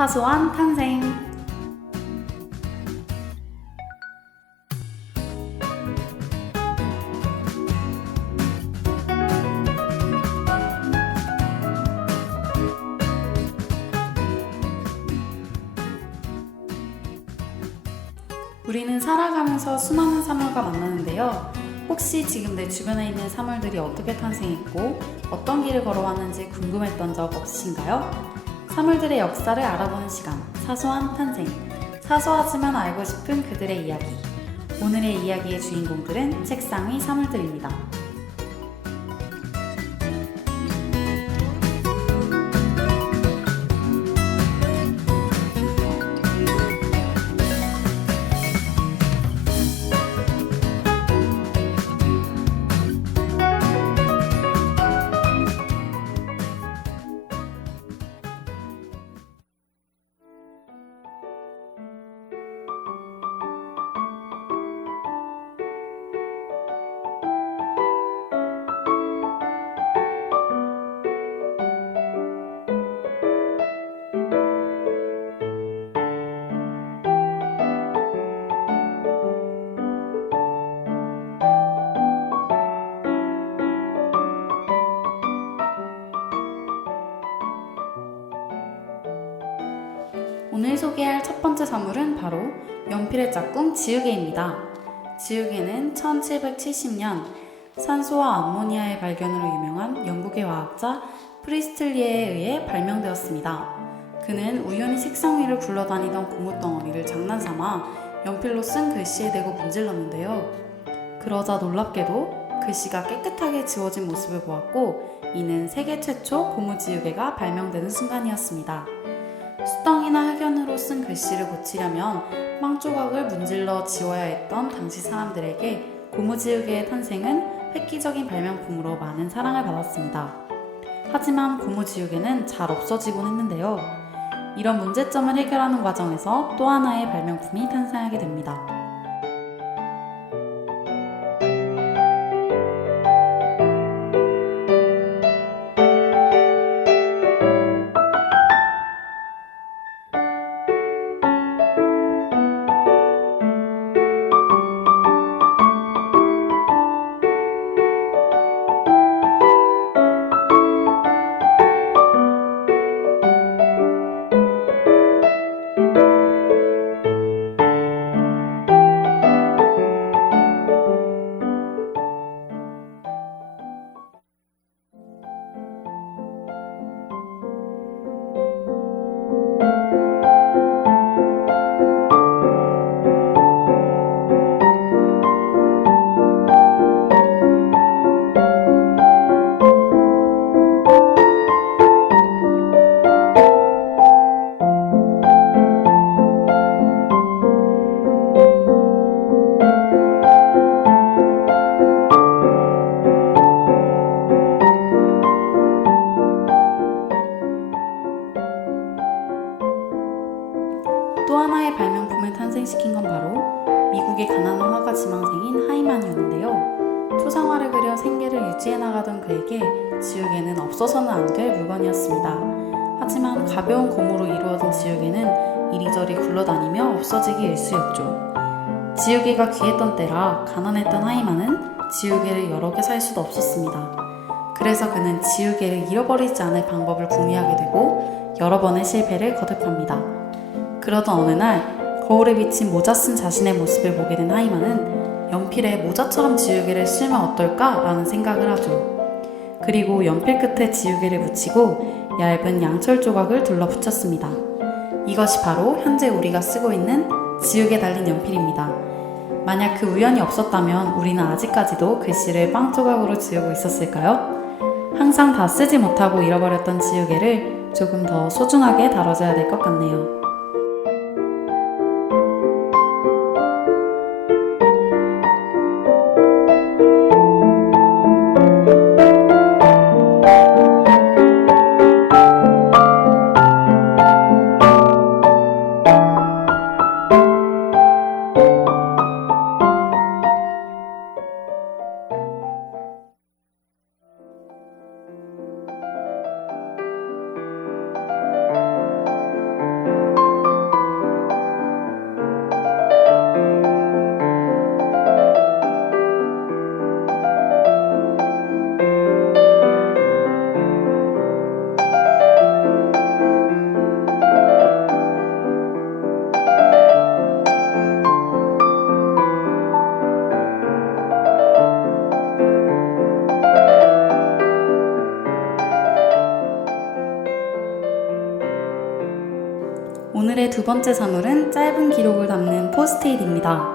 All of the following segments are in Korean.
사소한 탄생. 우리는 살아가면서 수많은 사물과 만나는데요. 혹시 지금 내 주변에 있는 사물들이 어떻게 탄생했고 어떤 길을 걸어왔는지 궁금했던 적 없으신가요? 사물들의 역사를 알아보는 시간, 사소한 탄생. 사소하지만 알고 싶은 그들의 이야기. 오늘의 이야기의 주인공들은 책상 위 사물들입니다. 오늘 소개할 첫 번째 사물은 바로 연필의 짝꿍 지우개입니다. 지우개는 1770년 산소와 암모니아의 발견으로 유명한 영국의 과학자 프리스틀리에 의해 발명되었습니다. 그는 우연히 책상 위를 굴러다니던 고무덩어리를 장난삼아 연필로 쓴 글씨에 대고 문질렀는데요. 그러자 놀랍게도 글씨가 깨끗하게 지워진 모습을 보았고, 이는 세계 최초 고무지우개가 발명되는 순간이었습니다. 수덩이나 흑연으로 쓴 글씨를 고치려면 빵 조각을 문질러 지워야 했던 당시 사람들에게 고무지우개의 탄생은 획기적인 발명품으로 많은 사랑을 받았습니다. 하지만 고무지우개는 잘 없어지곤 했는데요. 이런 문제점을 해결하는 과정에서 또 하나의 발명품이 탄생하게 됩니다. 또 하나의 발명품을 탄생시킨 건 바로 미국의 가난한 화가 지망생인 하이만이었는데요. 초상화를 그려 생계를 유지해 나가던 그에게 지우개는 없어서는 안 될 물건이었습니다. 하지만 가벼운 고무로 이루어진 지우개는 이리저리 굴러다니며 없어지기 일쑤였죠. 지우개가 귀했던 때라 가난했던 하이만은 지우개를 여러 개 살 수도 없었습니다. 그래서 그는 지우개를 잃어버리지 않을 방법을 궁리하게 되고 여러 번의 실패를 거듭합니다. 그러던 어느 날 거울에 비친 모자 쓴 자신의 모습을 보게 된 하이만은 연필에 모자처럼 지우개를 쓰면 어떨까? 라는 생각을 하죠. 그리고 연필 끝에 지우개를 붙이고 얇은 양철 조각을 둘러붙였습니다. 이것이 바로 현재 우리가 쓰고 있는 지우개 달린 연필입니다. 만약 그 우연이 없었다면 우리는 아직까지도 글씨를 빵 조각으로 지우고 있었을까요? 항상 다 쓰지 못하고 잃어버렸던 지우개를 조금 더 소중하게 다뤄줘야 될 것 같네요. 오늘의 두 번째 사물은 짧은 기록을 담는 포스트잇입니다.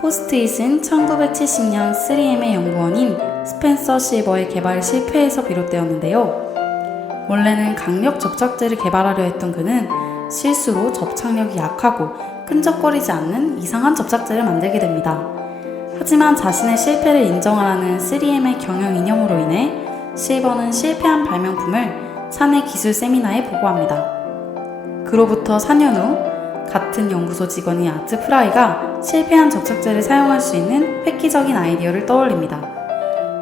포스트잇은 1970년 3M의 연구원인 스펜서 실버의 개발 실패에서 비롯되었는데요. 원래는 강력 접착제를 개발하려 했던 그는 실수로 접착력이 약하고 끈적거리지 않는 이상한 접착제를 만들게 됩니다. 하지만 자신의 실패를 인정하라는 3M의 경영 이념으로 인해 실버는 실패한 발명품을 사내 기술 세미나에 보고합니다. 그로부터 4년 후 같은 연구소 직원인 아트 프라이가 실패한 접착제를 사용할 수 있는 획기적인 아이디어를 떠올립니다.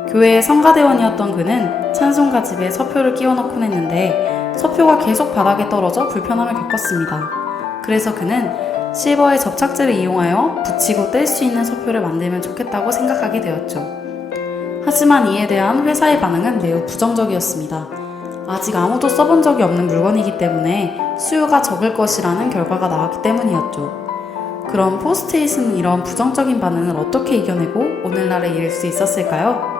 교회의 성가대원이었던 그는 찬송가 집에 서표를 끼워 넣곤 했는데 서표가 계속 바닥에 떨어져 불편함을 겪었습니다. 그래서 그는 실버의 접착제를 이용하여 붙이고 뗄 수 있는 서표를 만들면 좋겠다고 생각하게 되었죠. 하지만 이에 대한 회사의 반응은 매우 부정적이었습니다. 아직 아무도 써본 적이 없는 물건이기 때문에 수요가 적을 것이라는 결과가 나왔기 때문이었죠. 그럼 포스트잇은 이런 부정적인 반응을 어떻게 이겨내고 오늘날에 이를 수 있었을까요?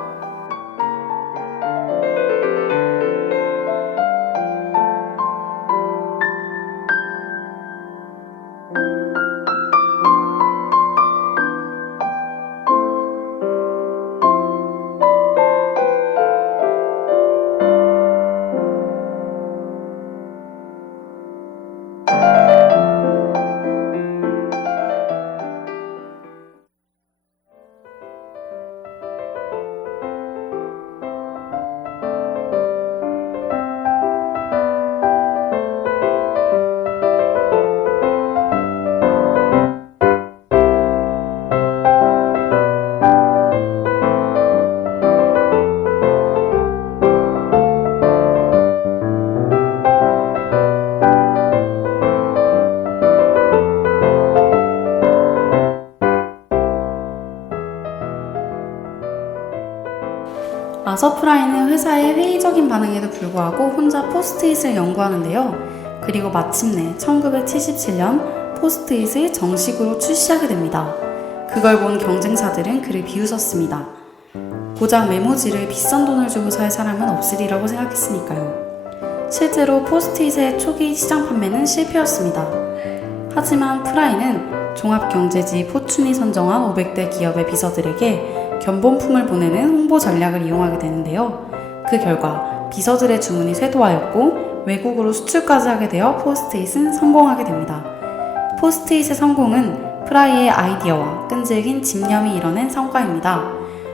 아서 프라이는 회사의 회의적인 반응에도 불구하고 혼자 포스트잇을 연구하는데요. 그리고 마침내 1977년 포스트잇을 정식으로 출시하게 됩니다. 그걸 본 경쟁사들은 그를 비웃었습니다. 고작 메모지를 비싼 돈을 주고 살 사람은 없으리라고 생각했으니까요. 실제로 포스트잇의 초기 시장 판매는 실패였습니다. 하지만 프라이는 종합경제지 포춘이 선정한 500대 기업의 비서들에게 견본품을 보내는 홍보 전략을 이용하게 되는데요. 그 결과 비서들의 주문이 쇄도하였고 외국으로 수출까지 하게 되어 포스트잇은 성공하게 됩니다. 포스트잇의 성공은 프라이의 아이디어와 끈질긴 집념이 이뤄낸 성과입니다.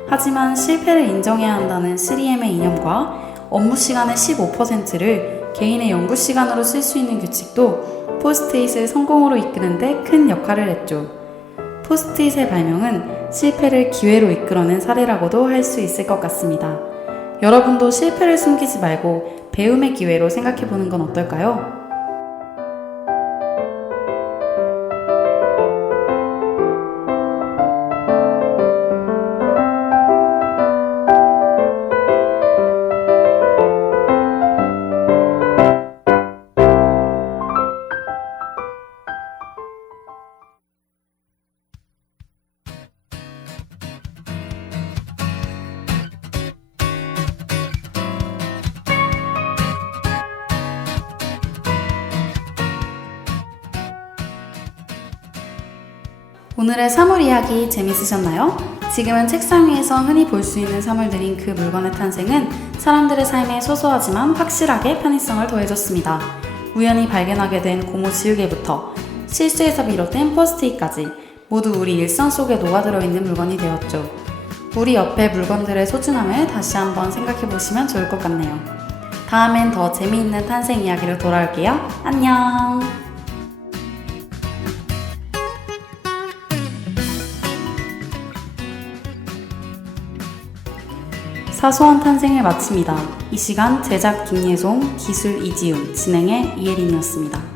하지만 실패를 인정해야 한다는 3M의 이념과 업무 시간의 15%를 개인의 연구 시간으로 쓸 수 있는 규칙도 포스트잇을 성공으로 이끄는 데 큰 역할을 했죠. 포스트잇의 발명은 실패를 기회로 이끌어낸 사례라고도 할 수 있을 것 같습니다. 여러분도 실패를 숨기지 말고 배움의 기회로 생각해보는 건 어떨까요? 오늘의 사물 이야기 재밌으셨나요? 지금은 책상 위에서 흔히 볼 수 있는 사물들인 그 물건의 탄생은 사람들의 삶에 소소하지만 확실하게 편의성을 더해줬습니다. 우연히 발견하게 된 고무 지우개부터 실수에서 비롯된 포스트잇까지 모두 우리 일상 속에 녹아들어 있는 물건이 되었죠. 우리 옆의 물건들의 소중함을 다시 한번 생각해보시면 좋을 것 같네요. 다음엔 더 재미있는 탄생 이야기로 돌아올게요. 안녕! 사소한 탄생을 마칩니다. 이 시간 제작 김예송, 기술 이지훈, 진행의 이혜린이었습니다.